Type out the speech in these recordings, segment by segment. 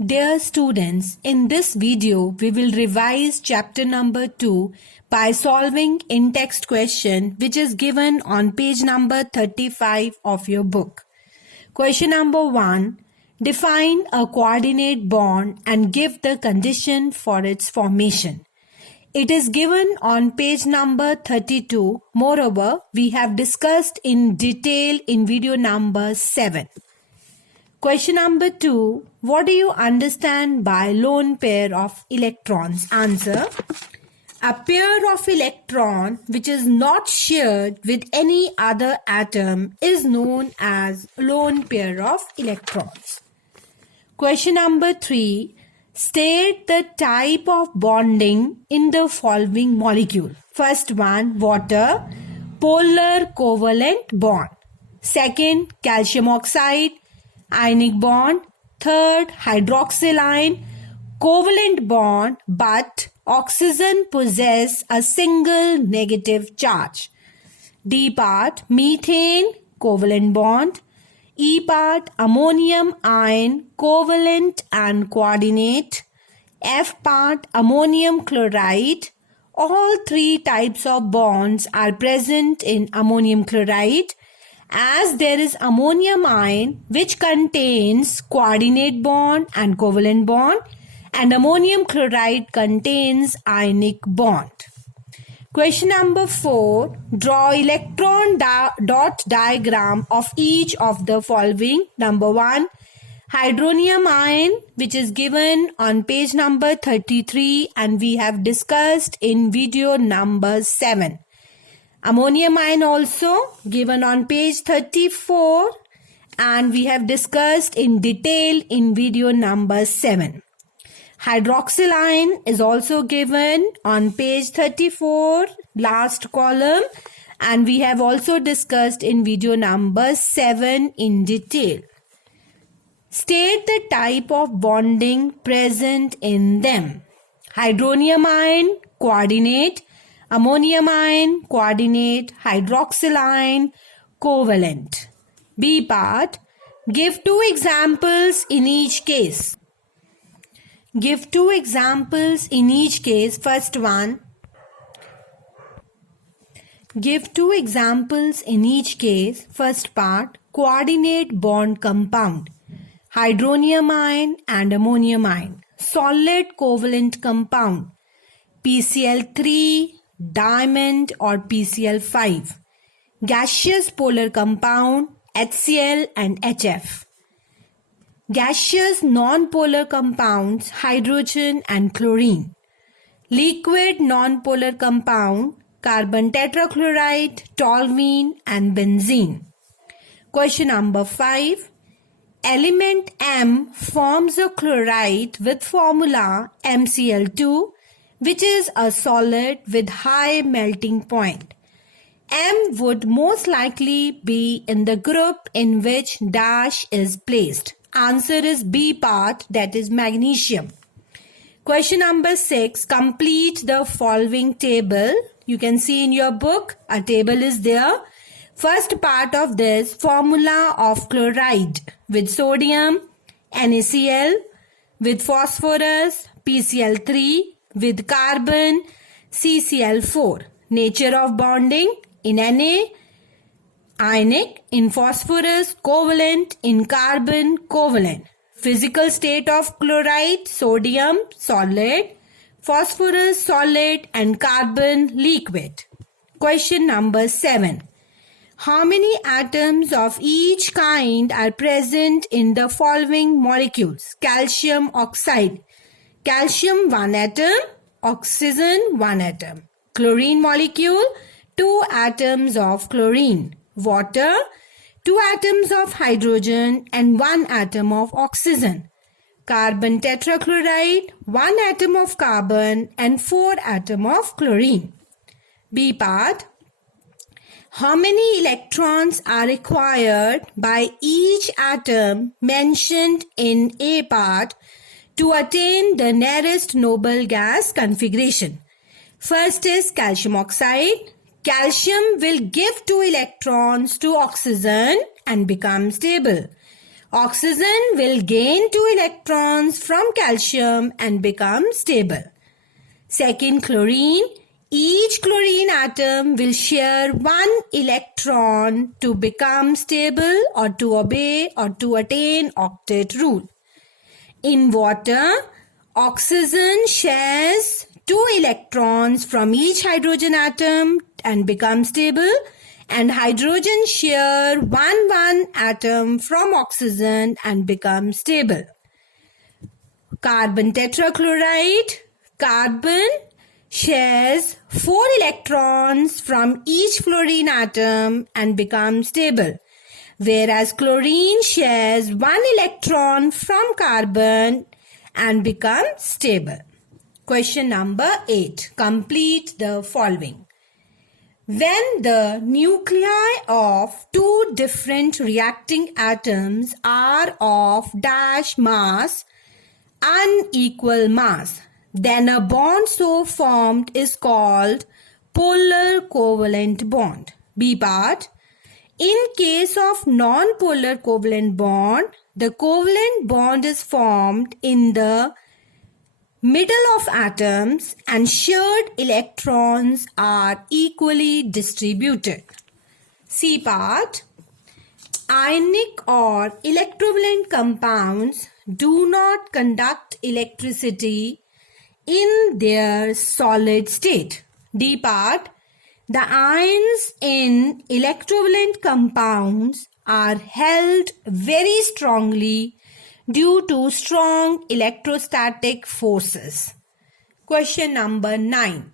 Dear students, in this video, we will revise chapter number 2 by solving in-text question which is given on page number 35 of your book. Question number 1. Define a coordinate bond and give the condition for its formation. It is given on page number 32. Moreover, we have discussed in detail in video number 7. Question number 2. What do you understand by lone pair of electrons? Answer. A pair of electron which is not shared with any other atom is known as lone pair of electrons. Question number 3. State the type of bonding in the following molecule. First one, water, polar covalent bond. Second, calcium oxide, ionic bond. Third, hydroxyl ion, covalent bond, but oxygen possess a single negative charge. D part, methane, covalent bond. E part, ammonium ion, covalent and coordinate. F part, ammonium chloride. All three types of bonds are present in ammonium chloride, as there is ammonium ion which contains coordinate bond and covalent bond, and ammonium chloride contains ionic bond. Question number 4. Draw electron dot diagram of each of the following. Number 1. Hydronium ion, which is given on page number 33 and we have discussed in video number 7. Ammonium ion also given on page 34 and we have discussed in detail in video number 7. Hydroxyl ion is also given on page 34, last column, and we have also discussed in video number 7 in detail. State the type of bonding present in them. Hydronium ion, coordinate. Ammonium ion, coordinate. Hydroxyl ion, covalent. B part. Give 2 examples in each case. Give 2 examples in each case. First one. Give 2 examples in each case. First part. Coordinate bond compound. Hydronium ion and ammonium ion. Solid covalent compound. PCl3, diamond or PCl5. Gaseous polar compound. HCl and HF. Gaseous non-polar compounds, hydrogen and chlorine. Liquid non-polar compound, carbon tetrachloride, toluene and benzene. Question number 5. Element M forms a chloride with formula MCl2, which is a solid with high melting point. M would most likely be in the group in which dash is placed. Answer is B part, that is magnesium. Question number 6. Complete the following table. You can see in your book a table is there. First part of this, formula of chloride with sodium, NaCl, with phosphorus, PCl3, with carbon, CCl4. Nature of bonding in Na, ionic, in phosphorus, covalent, in carbon, covalent. Physical state of chloride, sodium, solid, phosphorus, solid, and carbon, liquid. Question number 7. How many atoms of each kind are present in the following molecules? Calcium oxide. Calcium 1 atom, oxygen 1 atom. Chlorine molecule, 2 atoms of chlorine. Water, 2 atoms of hydrogen and 1 atom of oxygen. Carbon tetrachloride, 1 atom of carbon and 4 atom of chlorine. B part. How many electrons are required by each atom mentioned in A part to attain the nearest noble gas configuration? First is calcium oxide. Calcium will give 2 electrons to oxygen and become stable. Oxygen will gain 2 electrons from calcium and become stable. Second, chlorine. Each chlorine atom will share 1 electron to become stable or to obey or to attain octet rule. In water, oxygen shares 2 electrons from each hydrogen atom and become stable, and hydrogen share 1 atom from oxygen and become stable. Carbon tetrachloride. Carbon shares 4 electrons from each fluorine atom and becomes stable, whereas chlorine shares 1 electron from carbon and becomes stable. Question number 8. Complete the following. When the nuclei of 2 different reacting atoms are of dash mass, unequal mass, then a bond so formed is called polar covalent bond. B part. In case of non-polar covalent bond, the covalent bond is formed in the middle of atoms and shared electrons are equally distributed. C part. Ionic or electrovalent compounds do not conduct electricity in their solid state. D part. The ions in electrovalent compounds are held very strongly due to strong electrostatic forces. Question number 9.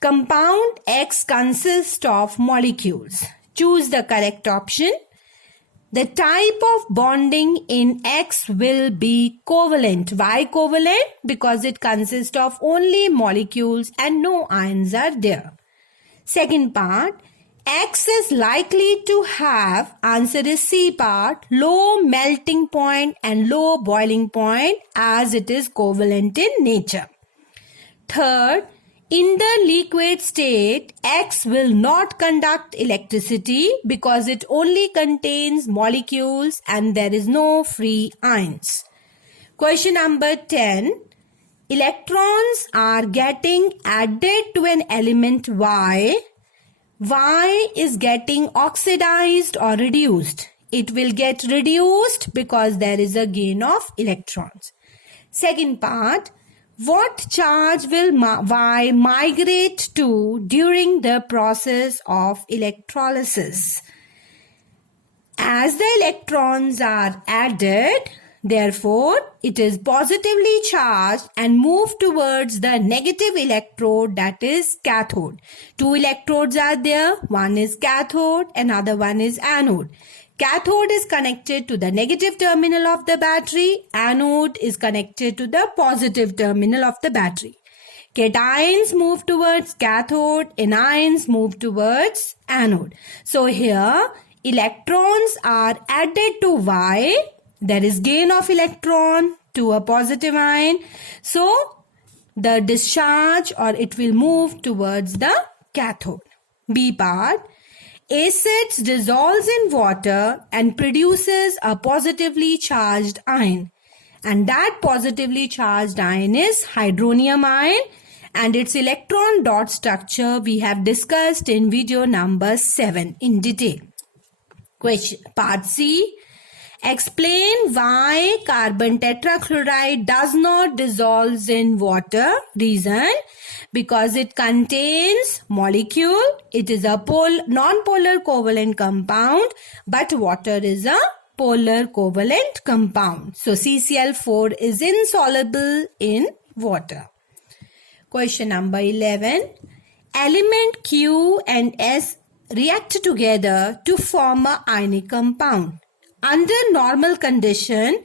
Compound X consists of molecules. Choose the correct option. The type of bonding in X will be covalent. Why covalent? Because it consists of only molecules and no ions are there. Second part, X is likely to have, answer is C part, low melting point and low boiling point as it is covalent in nature. Third, in the liquid state, X will not conduct electricity because it only contains molecules and there is no free ions. Question number 10. Electrons are getting added to an element Y. Y is getting oxidized or reduced. It will get reduced because there is a gain of electrons. Second part. What charge will Y migrate to during the process of electrolysis? As the electrons are added, therefore, it is positively charged and move towards the negative electrode, that is cathode. 2 electrodes are there. One is cathode, another one is anode. Cathode is connected to the negative terminal of the battery. Anode is connected to the positive terminal of the battery. Cations move towards cathode, anions move towards anode. So here, electrons are added to Y. There is gain of electron to a positive ion. So, the discharge or it will move towards the cathode. B part. Acids dissolves in water and produces a positively charged ion. And that positively charged ion is hydronium ion. And its electron dot structure we have discussed in video number 7 in detail. Question part C. Explain why carbon tetrachloride does not dissolve in water. Reason, because it contains molecule. It is a non-polar covalent compound, but water is a polar covalent compound. So CCl4 is insoluble in water. Question number 11. Element Q and S react together to form a ionic compound. Under normal condition,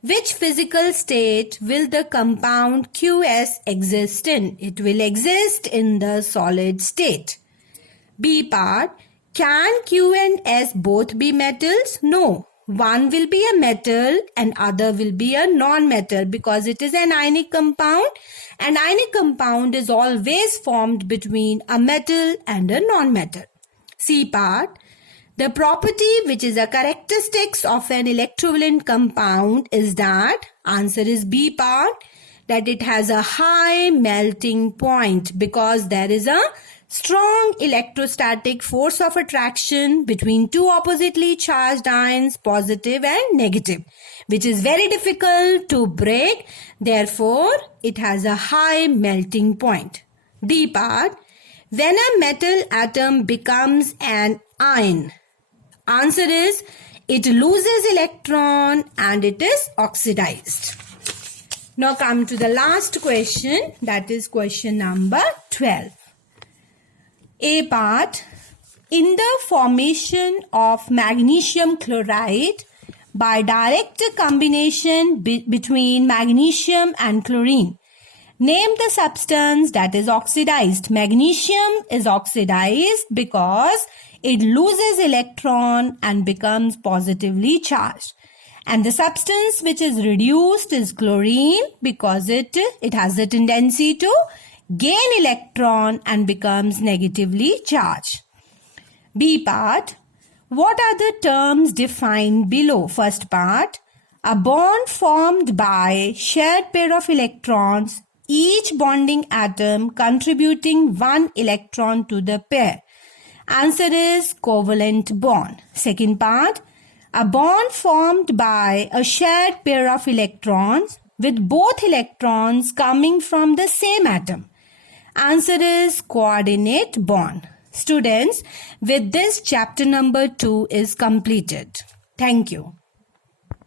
which physical state will the compound QS exist in? It will exist in the solid state. B part. Can Q and S both be metals? No. One will be a metal and other will be a non-metal because it is an ionic compound, and ionic compound is always formed between a metal and a non-metal. C part. The property which is a characteristics of an electrovalent compound is that, answer is B part, that it has a high melting point because there is a strong electrostatic force of attraction between two oppositely charged ions, positive and negative, which is very difficult to break. Therefore, it has a high melting point. D part, when a metal atom becomes an ion, answer is it loses electron and it is oxidized. Now come to the last question, that is question number 12. A part, in the formation of magnesium chloride by direct combination between magnesium and chlorine, name the substance that is oxidized. Magnesium is oxidized because it loses electron and becomes positively charged. And the substance which is reduced is chlorine because it has a tendency to gain electron and becomes negatively charged. B part, what are the terms defined below? First part, a bond formed by shared pair of electrons, each bonding atom contributing one electron to the pair. Answer is covalent bond. Second part, a bond formed by a shared pair of electrons with both electrons coming from the same atom. Answer is coordinate bond. Students, with this chapter number 2 is completed. Thank you.